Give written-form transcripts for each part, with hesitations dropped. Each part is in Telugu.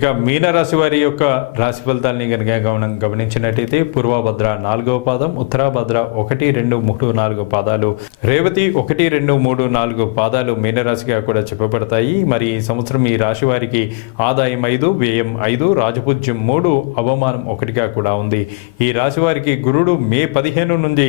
ఇక మీనరాశి వారి యొక్క రాశి ఫలితాలని కనుక గమనించినట్టయితే పూర్వభద్ర 4వ పాదం, ఉత్తరాభద్ర 1, 2, 3, 4 పాదాలు, రేవతి 1, 2, 3, 4 పాదాలు మీనరాశిగా కూడా చెప్పబడతాయి. మరి ఈ సంవత్సరం ఈ రాశి వారికి ఆదాయం 5, వ్యయం 5, రాజపూజ్యం 3, అవమానం 1గా కూడా ఉంది. ఈ రాశి వారికి గురుడు మే 15 నుండి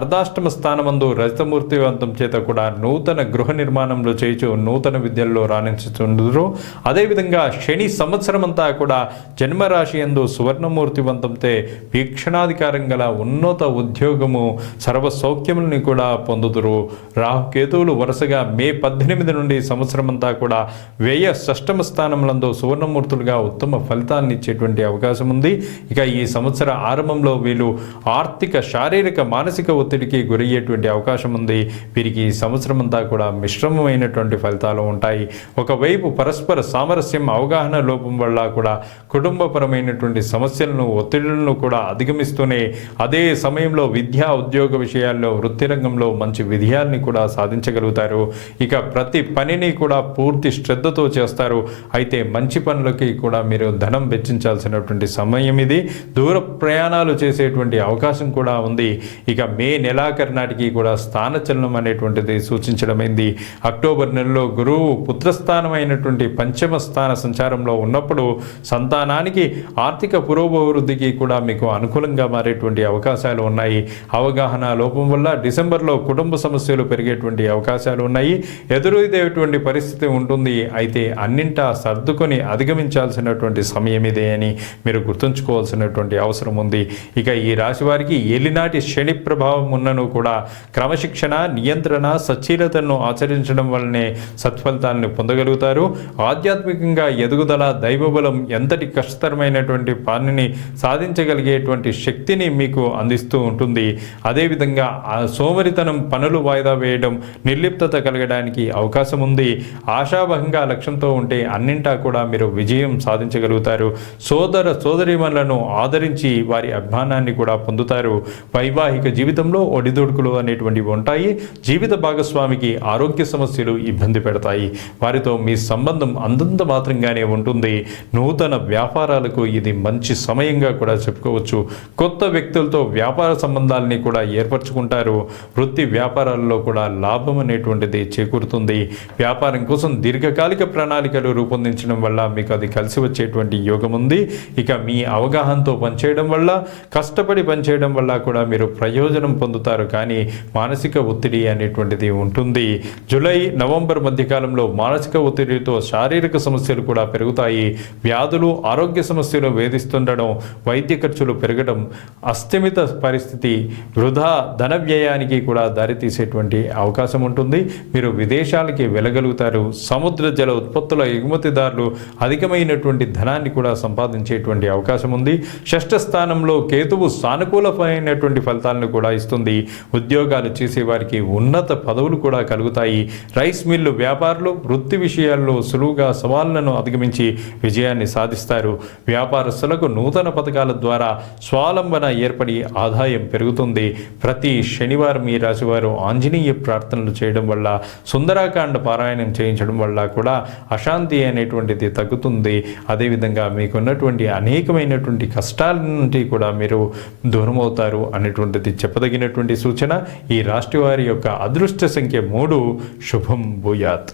అర్ధాష్టమ స్థానమందు రజతమూర్తివంతం చేత కూడా నూతన గృహ నిర్మాణంలో చేయించు నూతన విద్యల్లో రాణించుతుండ్రు. అదేవిధంగా శని సంవత్సరమంతా కూడా జన్మరాశి యందు సువర్ణమూర్తివంతంతే వీక్షణాధికారం గల ఉన్నత ఉద్యోగము సర్వ సౌఖ్యములని కూడా పొందుతురు. రాహుకేతువులు వరుసగా మే 18 నుండి సంవత్సరమంతా కూడా వ్యయ షష్టమ స్థానములందు సువర్ణమూర్తులుగా ఉత్తమ ఫలితాన్ని ఇచ్చేటువంటి అవకాశం ఉంది. ఇక ఈ సంవత్సర ఆరంభంలో వీళ్ళు ఆర్థిక, శారీరక, మానసిక ఒత్తిడికి గురయ్యేటువంటి అవకాశం ఉంది. వీరికి ఈ సంవత్సరం అంతా కూడా మిశ్రమమైనటువంటి ఫలితాలు ఉంటాయి. ఒకవైపు పరస్పర సామరస్యం, అవగాహన లోపం వల్ల కూడా కుటుంబపరమైనటువంటి సమస్యలను, ఒత్తిళ్లను కూడా అధిగమిస్తూనే అదే సమయంలో విద్యా, ఉద్యోగ విషయాల్లో, వృత్తి రంగంలో మంచి విజయాల్ని కూడా సాధించగలుగుతారు. ఇక ప్రతి పనిని కూడా పూర్తి శ్రద్ధతో చేస్తారు. అయితే మంచి పనులకి కూడా మీరు ధనం వెచ్చించాల్సినటువంటి సమయం ఇది. దూర ప్రయాణాలు చేసేటువంటి అవకాశం కూడా ఉంది. ఇక మే నెలాఖరు నాటికి కూడా స్థానచలనం అనేటువంటిది సూచించడమైంది. అక్టోబర్ నెలలో గురువు పుత్రస్థానమైనటువంటి పంచమ స్థాన సంచారంలో ఉన్నప్పుడు సంతానానికి, ఆర్థిక పురోభివృద్ధికి కూడా మీకు అనుకూలంగా మారేటువంటి అవకాశాలు ఉన్నాయి. అవగాహన లోపం వల్ల డిసెంబర్లో కుటుంబ సమస్యలు పెరిగేటువంటి అవకాశాలు ఉన్నాయి. ఎదురయ్యేటువంటి పరిస్థితి ఉంటుంది. అయితే అన్నింటా సర్దుకొని అధిగమించాల్సినటువంటి సమయం ఇదే అని మీరు గుర్తుంచుకోవాల్సినటువంటి అవసరం ఉంది. ఇక ఈ రాశి వారికి ఏలినాటి శని ప్రభావం ఉన్నను కూడా క్రమశిక్షణ, నియంత్రణ, సచ్చీలతను ఆచరించడం వల్లనే సత్ఫలితాలను పొందగలుగుతారు. ఆధ్యాత్మికంగా ఎదుగుదల, దైవబలం ఎంతటి కష్టతరమైనటువంటి పనిని సాధించగలిగేటువంటి శక్తిని మీకు అందిస్తూ ఉంటుంది. అదేవిధంగా సోమరితనం, పనులు వాయిదా వేయడం, నిర్లిప్తత కలగడానికి అవకాశం ఉంది. ఆశాభంగా లక్ష్యంతో ఉంటే అన్నింటా కూడా మీరు విజయం సాధించగలుగుతారు. సోదర సోదరీమణులను ఆదరించి వారి అభిమానాన్ని కూడా పొందుతారు. వైవాహిక జీవితంలో ఒడిదుడుకులు అనేటువంటివి ఉంటాయి. జీవిత భాగస్వామికి ఆరోగ్య సమస్యలు ఇబ్బంది పెడతాయి. వారితో మీ సంబంధం అంతంత మాత్రంగానే ఉంటుంది. నూతన వ్యాపారాలకు ఇది మంచి సమయంగా కూడా చెప్పుకోవచ్చు. కొత్త వ్యక్తులతో వ్యాపార సంబంధాలని కూడా ఏర్పరచుకుంటారు. వృత్తి వ్యాపారాల్లో కూడా లాభం అనేటువంటిది చేకూరుతుంది. వ్యాపారం కోసం దీర్ఘకాలిక ప్రణాళికలు రూపొందించడం వల్ల మీకు అది కలిసి వచ్చేటువంటి యోగం ఉంది. ఇక మీ అవగాహనతో పనిచేయడం వల్ల, కష్టపడి పనిచేయడం వల్ల కూడా మీరు ప్రయోజనం పొందుతారు. కానీ మానసిక ఒత్తిడి అనేటువంటిది ఉంటుంది. జూలై, నవంబర్ మధ్యకాలంలో మానసిక ఒత్తిడితో శారీరక సమస్యలు కూడా పెరుగుతాయి. వ్యాధులు, ఆరోగ్య సమస్యలు వేధిస్తుండడం, వైద్య ఖర్చులు పెరగడం, అస్థిమిత పరిస్థితి, వృధా ధన వ్యయానికి కూడా దారితీసేటువంటి అవకాశం ఉంటుంది. మీరు విదేశాలకి వెళ్ళగలుగుతారు. సముద్ర జల ఉత్పత్తుల ఎగుమతిదారులు అధికమైనటువంటి ధనాన్ని కూడా సంపాదించేటువంటి అవకాశం ఉంది. షష్ఠ స్థానంలో కేతువు సానుకూలమైనటువంటి ఫలితాలను కూడా ఇస్తుంది. ఉద్యోగాలు చేసేవారికి ఉన్నత పదవులు కూడా కలుగుతాయి. రైస్ మిల్లు వ్యాపారులు వృత్తి విషయాల్లో సులువుగా సవాళ్లను అధిగమించి విజయాన్ని సాధిస్తారు. వ్యాపారస్తులకు నూతన పథకాల ద్వారా స్వావలంబన ఏర్పడి ఆదాయం పెరుగుతుంది. ప్రతి శనివారం ఈ రాశివారు ఆంజనేయ ప్రార్థనలు చేయడం వల్ల, సుందరాకాండ పారాయణం చేయించడం వల్ల కూడా అశాంతి అనేటువంటిది తగ్గుతుంది. అదేవిధంగా మీకున్నటువంటి అనేకమైనటువంటి కష్టాల నుండి కూడా మీరు దూరం అవుతారు అనేటువంటిది చెప్పదగినటువంటి సూచన. ఈ రాశి వారి యొక్క అదృష్ట సంఖ్య 3. శుభం భూయాత్.